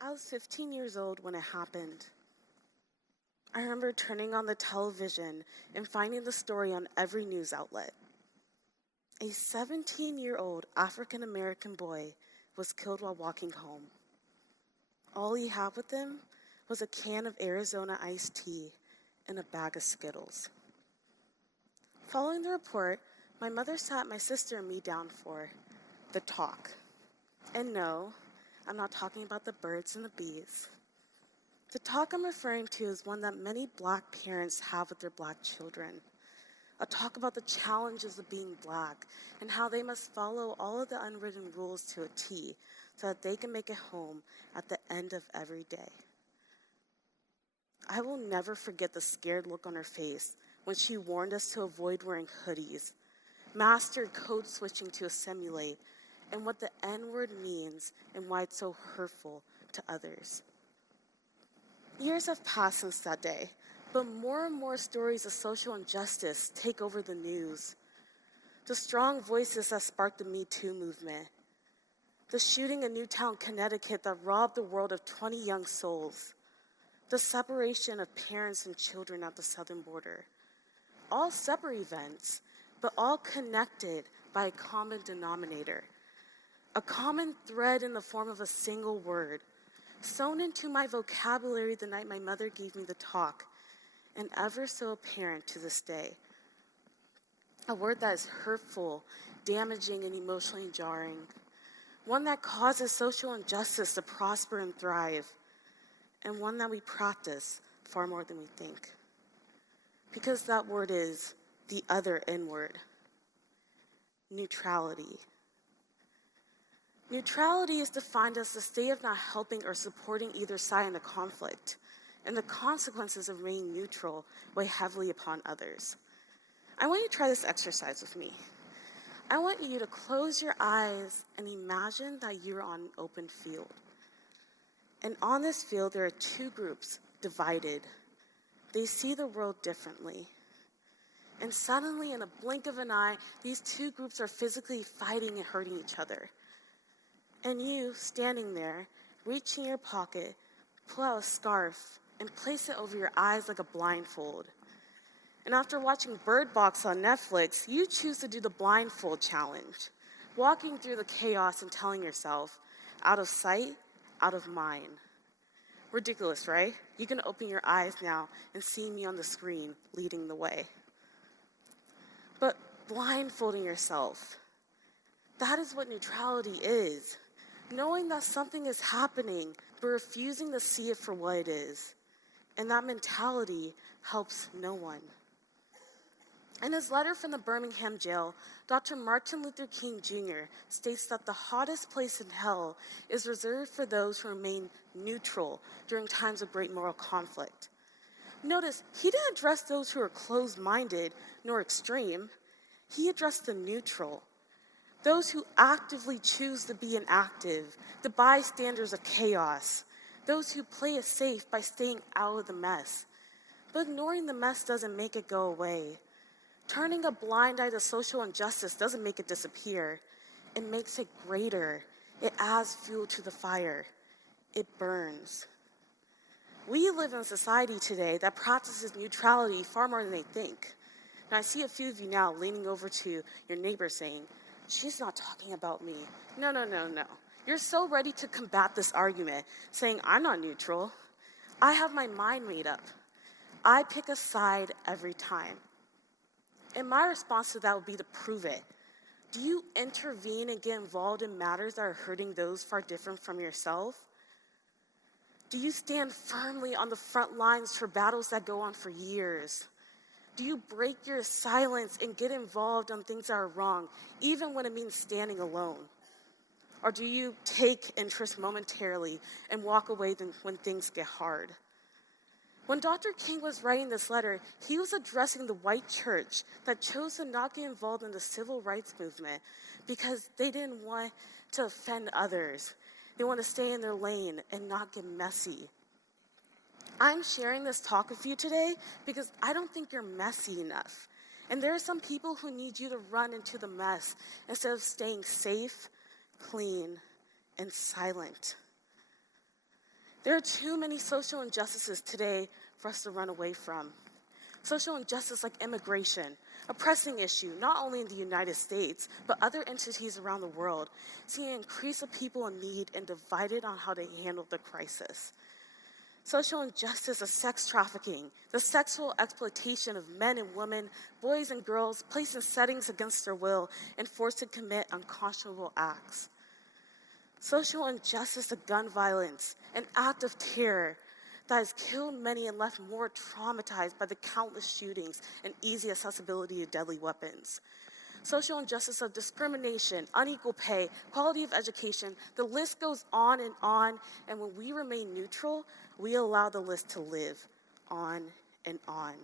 I was 15 years old when it happened. I remember turning on the television and finding the story on every news outlet. A 17-year-old African-American boy was killed while walking home. All he had with him was a can of Arizona iced tea and a bag of Skittles. Following the report, my mother sat my sister and me down for the talk. And no, I'm not talking about the birds and the bees. The talk I'm referring to is one that many Black parents have with their Black children. A talk about the challenges of being Black and how they must follow all of the unwritten rules to a T so that they can make it home at the end of every day. I will never forget the scared look on her face when she warned us to avoid wearing hoodies, mastered code switching to assimilate, and what the N-word means and why it's so hurtful to others. Years have passed since that day, but more and more stories of social injustice take over the news. The strong voices that sparked the Me Too movement. The shooting in Newtown, Connecticut that robbed the world of 20 young souls. The separation of parents and children at the southern border. All separate events, but all connected by a common denominator. A common thread in the form of a single word, sewn into my vocabulary the night my mother gave me the talk, and ever so apparent to this day. A word that is hurtful, damaging, and emotionally jarring. One that causes social injustice to prosper and thrive, and one that we practice far more than we think. Because that word is the other N-word, neutrality. Neutrality is defined as the state of not helping or supporting either side in a conflict, and the consequences of remaining neutral weigh heavily upon others. I want you to try this exercise with me. I want you to close your eyes and imagine that you're on an open field. And on this field, there are two groups divided. They see the world differently. And suddenly, in a blink of an eye, these two groups are physically fighting and hurting each other. And you, standing there, reach in your pocket, pull out a scarf, and place it over your eyes like a blindfold. And after watching Bird Box on Netflix, you choose to do the blindfold challenge, walking through the chaos and telling yourself, out of sight, out of mind. Ridiculous, right? You can open your eyes now and see me on the screen leading the way. But blindfolding yourself, that is what neutrality is. Knowing that something is happening, but refusing to see it for what it is. And that mentality helps no one. In his letter from the Birmingham jail, Dr. Martin Luther King Jr. states that the hottest place in hell is reserved for those who remain neutral during times of great moral conflict. Notice, he didn't address those who are closed-minded nor extreme. He addressed the neutral. Those who actively choose to be inactive, the bystanders of chaos, those who play it safe by staying out of the mess. But ignoring the mess doesn't make it go away. Turning a blind eye to social injustice doesn't make it disappear. It makes it greater. It adds fuel to the fire. It burns. We live in a society today that practices neutrality far more than they think. And I see a few of you now leaning over to your neighbor saying, "She's not talking about me." No. You're so ready to combat this argument, saying, "I'm not neutral. I have my mind made up. I pick a side every time." And my response to that would be to prove it. Do you intervene and get involved in matters that are hurting those far different from yourself? Do you stand firmly on the front lines for battles that go on for years? Do you break your silence and get involved on things that are wrong, even when it means standing alone? Or do you take interest momentarily and walk away when things get hard? When Dr. King was writing this letter, he was addressing the white church that chose to not get involved in the civil rights movement because they didn't want to offend others. They want to stay in their lane and not get messy. I'm sharing this talk with you today because I don't think you're messy enough. And there are some people who need you to run into the mess instead of staying safe, clean, and silent. There are too many social injustices today for us to run away from. Social injustice like immigration, a pressing issue not only in the United States, but other entities around the world, seeing an increase of people in need and divided on how to handle the crisis. Social injustice of sex trafficking, the sexual exploitation of men and women, boys and girls, placed in settings against their will and forced to commit unconscionable acts. Social injustice of gun violence, an act of terror that has killed many and left more traumatized by the countless shootings and easy accessibility of deadly weapons. Social injustice of discrimination, unequal pay, quality of education, the list goes on, and when we remain neutral, we allow the list to live on and on.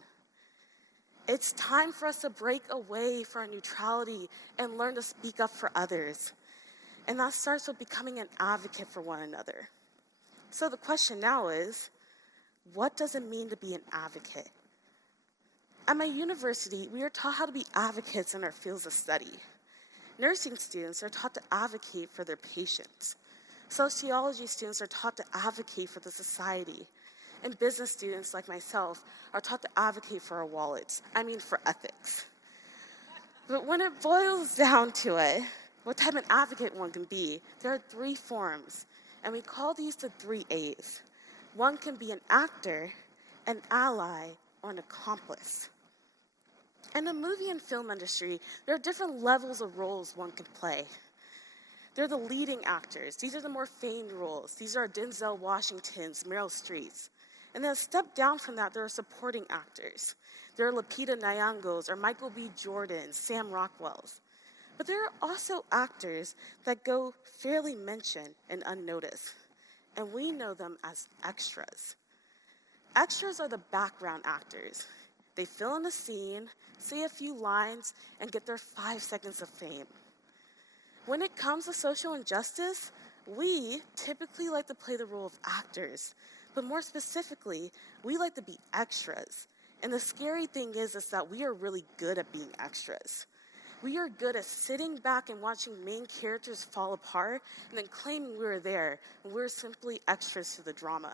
It's time for us to break away from our neutrality and learn to speak up for others. And that starts with becoming an advocate for one another. So the question now is, what does it mean to be an advocate? At my university, we are taught how to be advocates in our fields of study. Nursing students are taught to advocate for their patients. Sociology students are taught to advocate for the society. And business students like myself are taught to advocate for our wallets. For ethics. But when it boils down to it, what type of advocate one can be, there are 3 forms, and we call these the 3 A's. One can be an actor, an ally, or an accomplice. In the movie and film industry, there are different levels of roles one can play. They're the leading actors. These are the more famed roles. These are Denzel Washington's, Meryl Streep's. And then a step down from that, there are supporting actors. There are Lupita Nyong'o's or Michael B. Jordan's, Sam Rockwell's. But there are also actors that go fairly mentioned and unnoticed, and we know them as extras. Extras are the background actors. They fill in a scene, say a few lines, and get their 5 seconds of fame. When it comes to social injustice, we typically like to play the role of actors, but more specifically, we like to be extras. And the scary thing is that we are really good at being extras. We are good at sitting back and watching main characters fall apart and then claiming we were there when we're simply extras to the drama.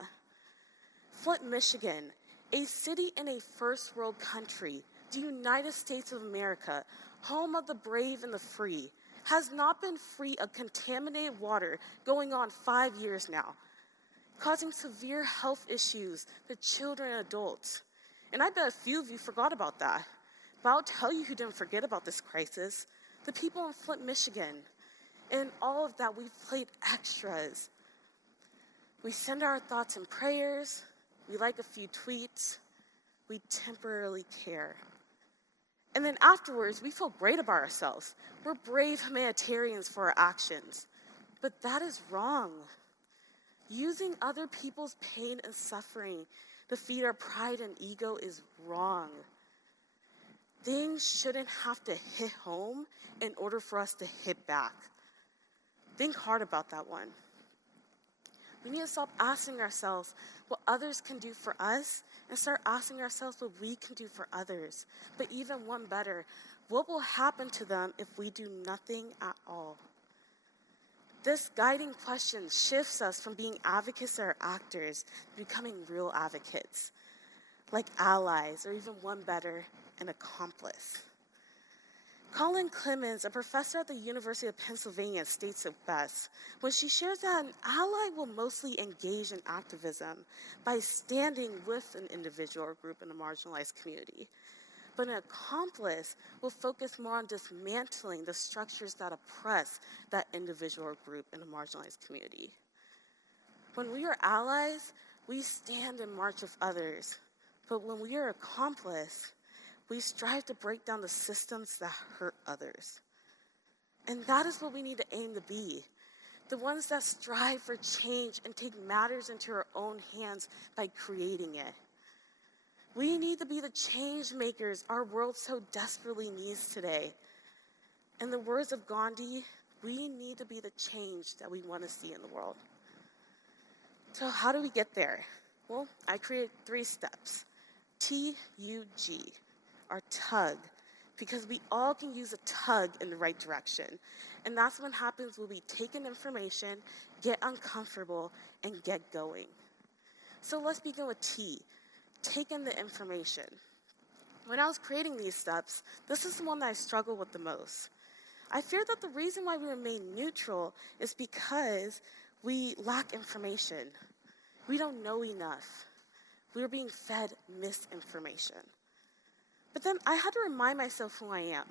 Flint, Michigan, a city in a first world country, the United States of America, home of the brave and the free, has not been free of contaminated water going on 5 years now, causing severe health issues to children and adults. And I bet a few of you forgot about that. But I'll tell you who didn't forget about this crisis: the people in Flint, Michigan. And in all of that, we've played extras. We send our thoughts and prayers, we like a few tweets, we temporarily care. And then afterwards, we feel great about ourselves. We're brave humanitarians for our actions. But that is wrong. Using other people's pain and suffering to feed our pride and ego is wrong. Things shouldn't have to hit home in order for us to hit back. Think hard about that one. We need to stop asking ourselves what others can do for us and start asking ourselves what we can do for others. But even one better, what will happen to them if we do nothing at all? This guiding question shifts us from being advocates or actors to becoming real advocates, like allies, or even one better, an accomplice. Colin Clemens, a professor at the University of Pennsylvania, states it best when she shares that an ally will mostly engage in activism by standing with an individual or group in a marginalized community. But an accomplice will focus more on dismantling the structures that oppress that individual or group in a marginalized community. When we are allies, we stand and march with others. But when we are accomplice, we strive to break down the systems that hurt others. And that is what we need to aim to be. The ones that strive for change and take matters into our own hands by creating it. We need to be the change makers our world so desperately needs today. In the words of Gandhi, we need to be the change that we want to see in the world. So how do we get there? Well, I created 3 steps. TUG, our tug, because we all can use a tug in the right direction. And that's what happens when we take in information, get uncomfortable, and get going. So let's begin with T, take in the information. When I was creating these steps, this is the one that I struggle with the most. I fear that the reason why we remain neutral is because we lack information. We don't know enough. We are being fed misinformation. But then I had to remind myself who I am.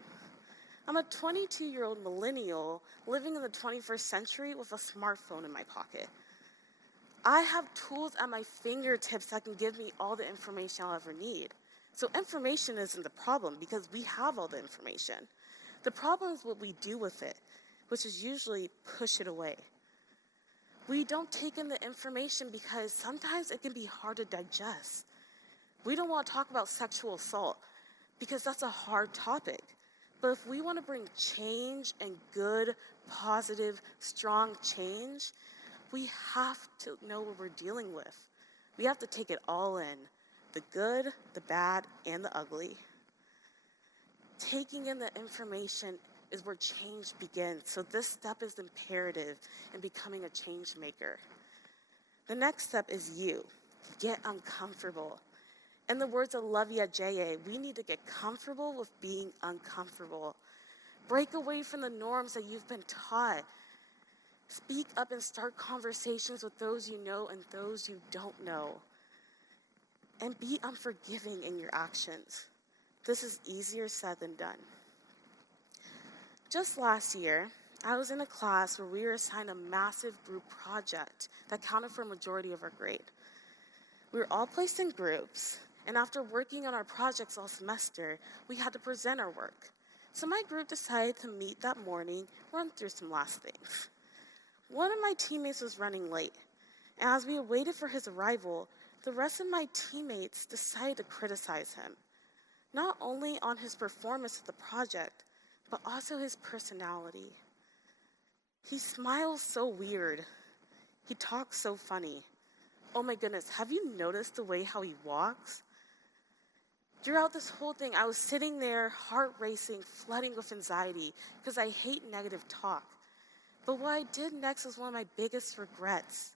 I'm a 22-year-old millennial living in the 21st century with a smartphone in my pocket. I have tools at my fingertips that can give me all the information I'll ever need. So information isn't the problem because we have all the information. The problem is what we do with it, which is usually push it away. We don't take in the information because sometimes it can be hard to digest. We don't want to talk about sexual assault because that's a hard topic. But if we want to bring change and good, positive, strong change, we have to know what we're dealing with. We have to take it all in, the good, the bad, and the ugly. Taking in the information is where change begins. So this step is imperative in becoming a change maker. The next step is you. Get uncomfortable. In the words of Lovey J.A., we need to get comfortable with being uncomfortable. Break away from the norms that you've been taught. Speak up and start conversations with those you know and those you don't know. And be unforgiving in your actions. This is easier said than done. Just last year, I was in a class where we were assigned a massive group project that counted for a majority of our grade. We were all placed in groups, and after working on our projects all semester, we had to present our work. So my group decided to meet that morning, run through some last things. One of my teammates was running late, and as we waited for his arrival, the rest of my teammates decided to criticize him, not only on his performance of the project, but also his personality. He smiles so weird. He talks so funny. Oh my goodness, have you noticed the way how he walks? Throughout this whole thing, I was sitting there, heart racing, flooding with anxiety, because I hate negative talk. But what I did next was one of my biggest regrets.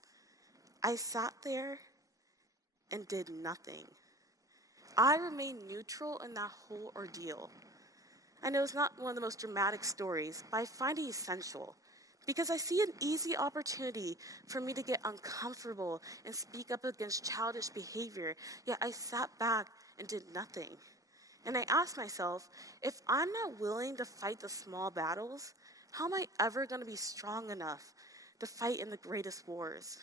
I sat there and did nothing. I remained neutral in that whole ordeal. I know it's not one of the most dramatic stories, but I find it essential because I see an easy opportunity for me to get uncomfortable and speak up against childish behavior, yet I sat back and did nothing. And I asked myself, if I'm not willing to fight the small battles, how am I ever going to be strong enough to fight in the greatest wars?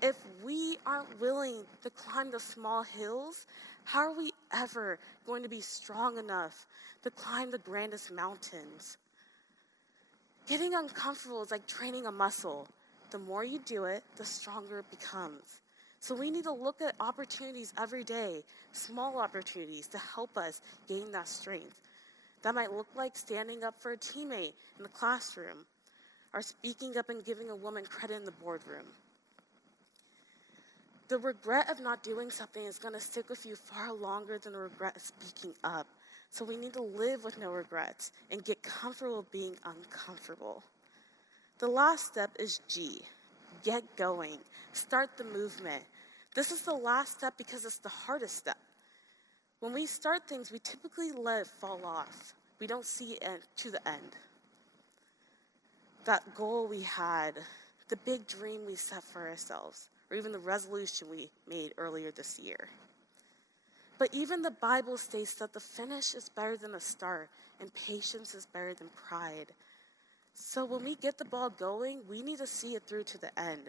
If we aren't willing to climb the small hills, how are we ever going to be strong enough to climb the grandest mountains? Getting uncomfortable is like training a muscle. The more you do it, the stronger it becomes. So we need to look at opportunities every day, small opportunities to help us gain that strength. That might look like standing up for a teammate in the classroom, or speaking up and giving a woman credit in the boardroom. The regret of not doing something is going to stick with you far longer than the regret of speaking up. So we need to live with no regrets and get comfortable being uncomfortable. The last step is G, get going, start the movement. This is the last step because it's the hardest step. When we start things, we typically let it fall off. We don't see it to the end. That goal we had, the big dream we set for ourselves, or even the resolution we made earlier this year. But even the Bible states that the finish is better than the start, and patience is better than pride. So when we get the ball going, we need to see it through to the end.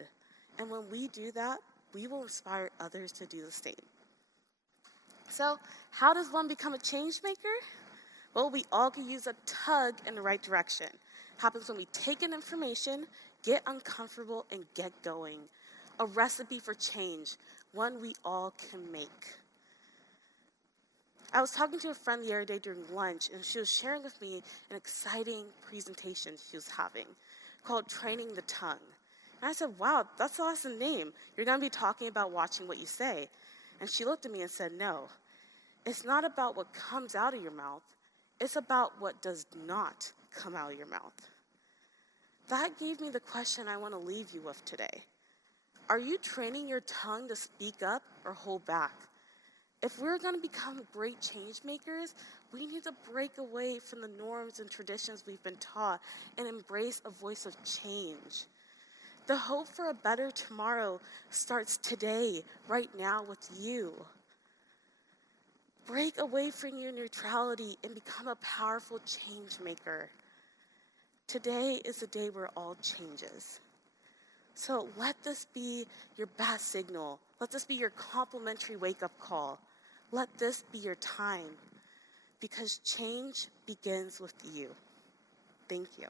And when we do that, we will inspire others to do the same. So how does one become a change maker? Well, we all can use a tug in the right direction. It happens when we take in information, get uncomfortable, and get going. A recipe for change, one we all can make. I was talking to a friend the other day during lunch, and she was sharing with me an exciting presentation she was having called Training the Tongue. And I said, wow, that's an awesome name. You're going to be talking about watching what you say. And she looked at me and said, no, it's not about what comes out of your mouth. It's about what does not come out of your mouth. That gave me the question I want to leave you with today. Are you training your tongue to speak up or hold back? If we're going to become great change makers, we need to break away from the norms and traditions we've been taught and embrace a voice of change. The hope for a better tomorrow starts today, right now with you. Break away from your neutrality and become a powerful change maker. Today is the day where all changes. So let this be your bat signal. Let this be your complimentary wake-up call. Let this be your time, because change begins with you. Thank you.